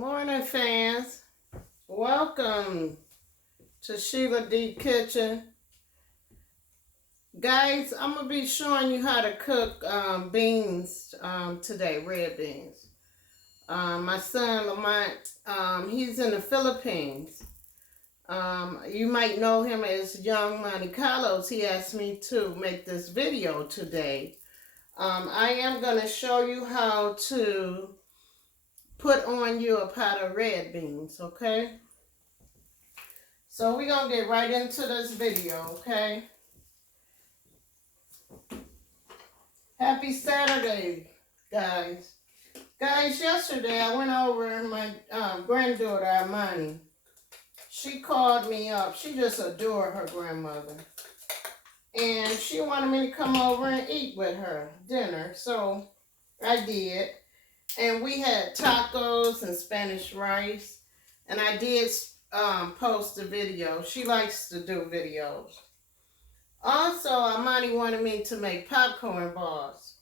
Morning, fans. Welcome to Sheila D Kitchen. Guys, I'm going to be showing you how to cook beans today, red beans. My son, Lamont, he's in the Philippines. You might know him as Young Monte Carlos. He asked me to make this video today. I am going to show you how to put on you a pot of red beans, okay? So we're going to get right into this video, okay? Happy Saturday, guys. Guys, yesterday I went over my granddaughter, Armani. She called me up. She just adored her grandmother. And she wanted me to come over and eat with her dinner. So I did. And we had tacos and Spanish rice. And I did post a video. She likes to do videos. Also, Armani wanted me to make popcorn balls.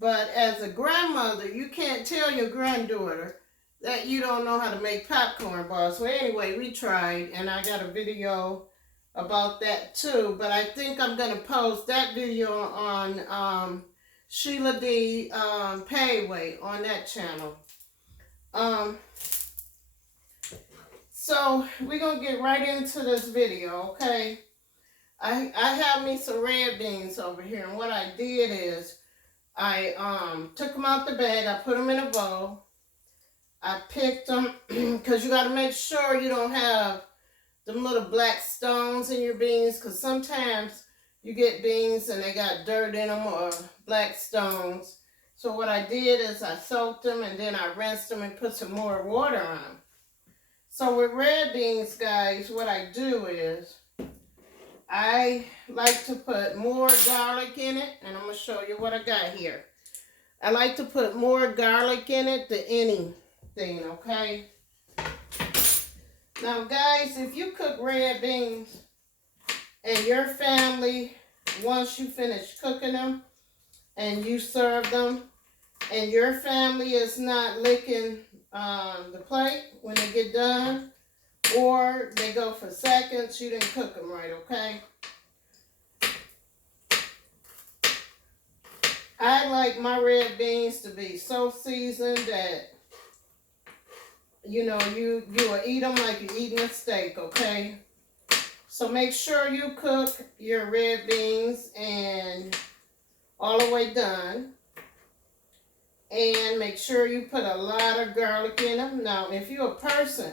But as a grandmother, you can't tell your granddaughter that you don't know how to make popcorn balls. So anyway, we tried, and I got a video about that too. But I think I'm going to post that video on Sheila D. Payway on that channel. So we're going to get right into this video, okay? I have me some red beans over here, and what I did is I took them out the bag. I put them in a bowl. I picked them because you got to make sure you don't have them little black stones in your beans, because sometimes you get beans and they got dirt in them or black stones. So what I did is I soaked them and then I rinsed them and put some more water on them. So with red beans, guys, what I do is I like to put more garlic in it, and I'm going to show you what I got here. I like to put more garlic in it than anything, okay? Now, guys, if you cook red beans and your family, once you finish cooking them and you serve them, and your family is not licking the plate when they get done, or they go for seconds, you didn't cook them right, okay? I like my red beans to be so seasoned that, you know, you will eat them like you're eating a steak, okay? So make sure you cook your red beans and all the way done. And make sure you put a lot of garlic in them. Now, if you're a person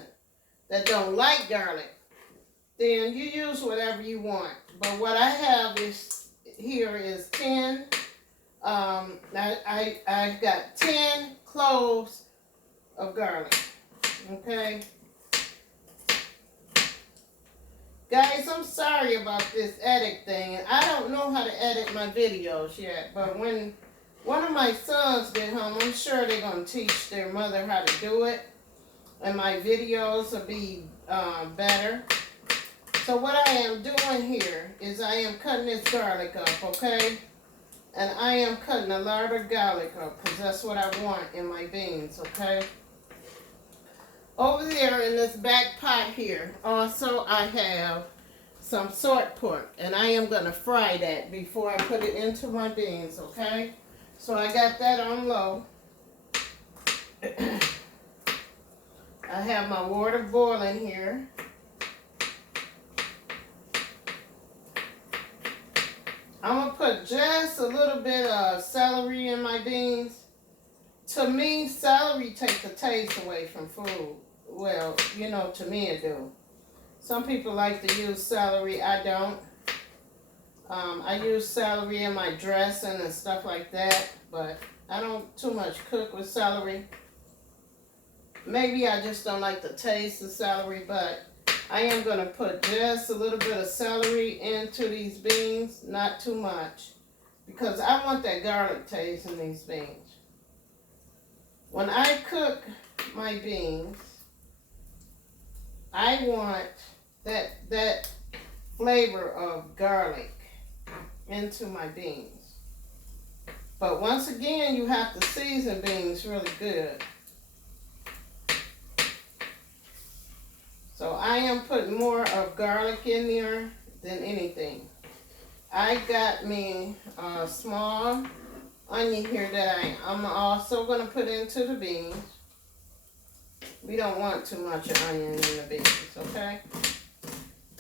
that don't like garlic, then you use whatever you want. But what I have here is 10. I've got 10 cloves of garlic. Okay. Guys, I'm sorry about this edit thing. I don't know how to edit my videos yet, but when one of my sons get home, I'm sure they're going to teach their mother how to do it, and my videos will be better. So what I am doing here is I am cutting this garlic up, okay? And I am cutting a lot of garlic up because that's what I want in my beans, okay? Over there in this back pot here, also I have some salt pork, and I am going to fry that before I put it into my beans, okay? So I got that on low. I have my water boiling here. I'm going to put just a little bit of celery in my beans. To me, celery takes the taste away from food. Well, you know, to me it do. Some people like to use celery. I don't. I use celery in my dressing and stuff like that, but I don't too much cook with celery. Maybe I just don't like the taste of celery, but I am going to put just a little bit of celery into these beans, not too much, because I want that garlic taste in these beans. When I cook my beans, I want that flavor of garlic into my beans. But once again, you have to season beans really good. I am putting more of garlic in there than anything. I got me a small onion here that I'm also going to put into the beans. We don't want too much onion in the beans, okay?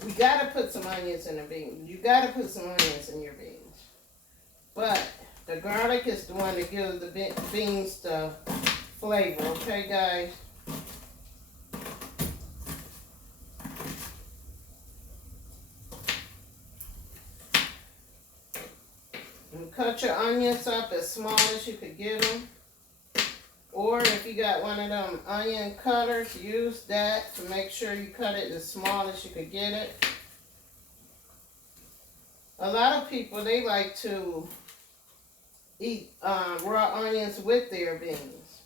We got to put some onions in the beans. You got to put some onions in your beans. But the garlic is the one that gives the beans the flavor, okay, guys? And cut your onions up as small as you could get them. Or if you got one of them onion cutters, use that to make sure you cut it as small as you could get it. A lot of people, they like to eat raw onions with their beans.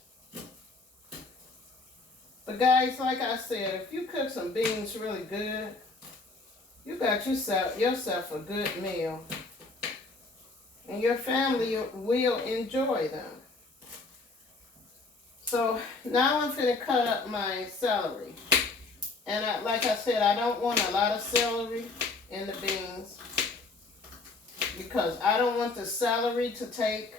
But guys, like I said, if you cook some beans really good, you got yourself a good meal. And your family will enjoy them. So now I'm going to cut up my celery. And like I said, I don't want a lot of celery in the beans, because I don't want the celery to take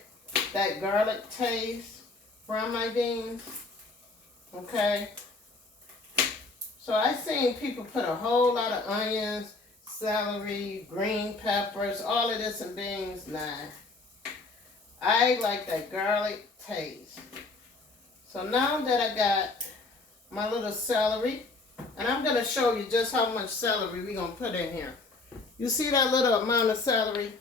that garlic taste from my beans. Okay? So I've seen people put a whole lot of onions, celery, green peppers, all of this in beans. Nah. I like that garlic taste. So now that I got my little celery, and I'm going to show you just how much celery we're going to put in here. You see that little amount of celery?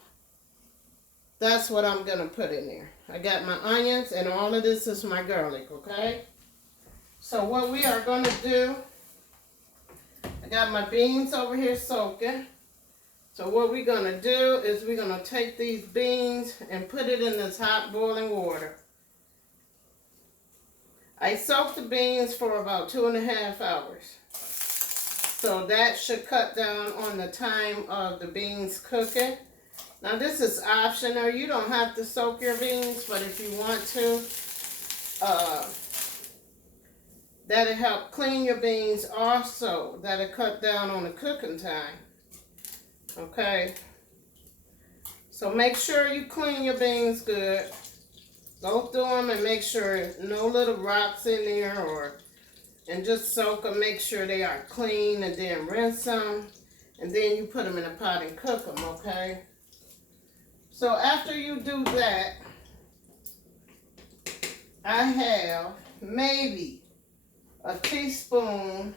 That's what I'm going to put in there. I got my onions, and all of this is my garlic, okay? So what we are going to do, I got my beans over here soaking. So what we're going to do is we're going to take these beans and put it in this hot boiling water. I soaked the beans for about 2.5 hours. So that should cut down on the time of the beans cooking. Now this is optional. You don't have to soak your beans, but if you want to, that'll help clean your beans also. That'll cut down on the cooking time. Okay. So make sure you clean your beans good. Go through them and make sure no little rocks in there, and just soak them. Make sure they are clean, and then rinse them. And then you put them in a pot and cook them, okay? So after you do that, I have maybe a teaspoon,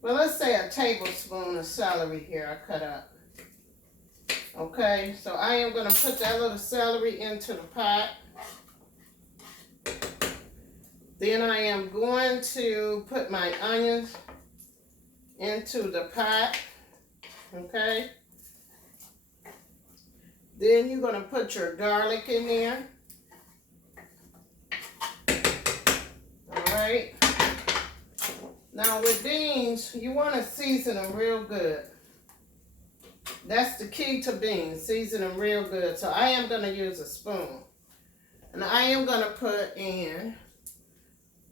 well, let's say a tablespoon of celery here I cut up. Okay, so I am going to put that little celery into the pot. Then I am going to put my onions into the pot. Okay. Then you're going to put your garlic in there. Alright. Now with beans, you want to season them real good. That's the key to beans, season them real good. So I am going to use a spoon. And I am going to put in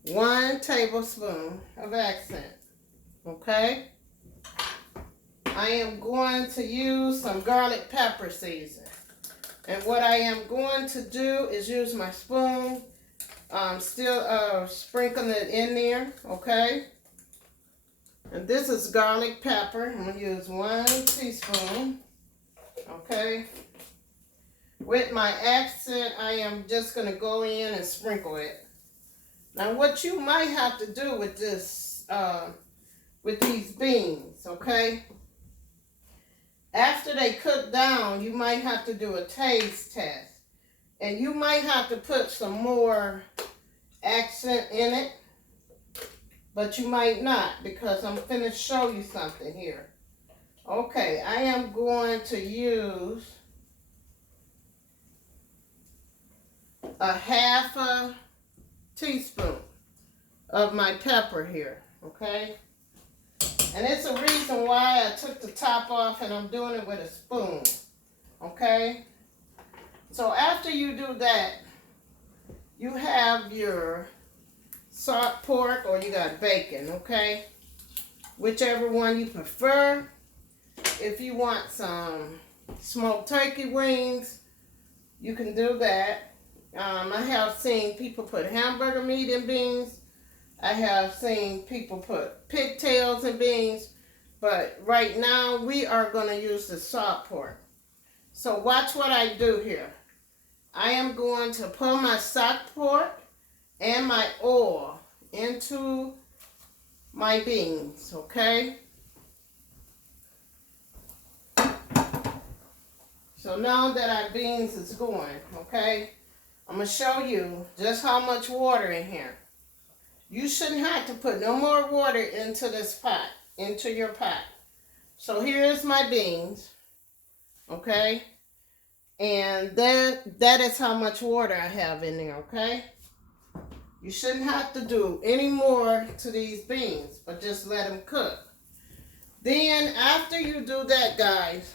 1 tablespoon of accent. Okay? I am going to use some garlic pepper season. And what I am going to do is use my spoon, still sprinkling it in there, okay? And this is garlic pepper. I'm going to use 1 teaspoon, okay? With my accent, I am just going to go in and sprinkle it. Now, what you might have to do with this, with these beans, okay? After they cook down, you might have to do a taste test. And you might have to put some more accent in it. But you might not, because I'm going to show you something here. Okay, I am going to use a 1/2 teaspoon of my pepper here, okay? And it's a reason why I took the top off and I'm doing it with a spoon, okay? So after you do that, you have your salt pork, or you got bacon, okay? whichever one you prefer. If you want some smoked turkey wings, you can do that. I have seen people put hamburger meat in beans. I have seen people put pigtails in beans. But right now, we are going to use the salt pork. So watch what I do here. I am going to put my salt pork and my oil into my beans, okay? So now that our beans is going, okay, I'm going to show you just how much water in here. You shouldn't have to put no more water into this pot, into your pot. So here's my beans, okay? And that is how much water I have in there, okay? You shouldn't have to do any more to these beans, but just let them cook. Then after you do that, guys,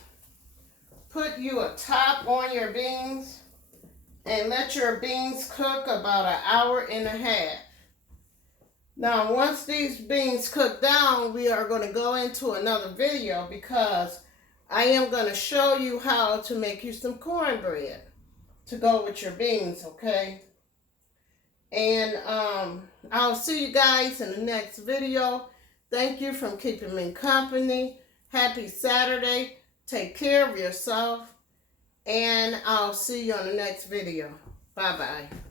put you a top on your beans and let your beans cook about 1.5 hours. Now, once these beans cook down, we are going to go into another video because I am going to show you how to make you some cornbread to go with your beans, okay? And I'll see you guys in the next video. Thank you for keeping me company. Happy Saturday. Take care of yourself. And I'll see you on the next video. Bye-bye.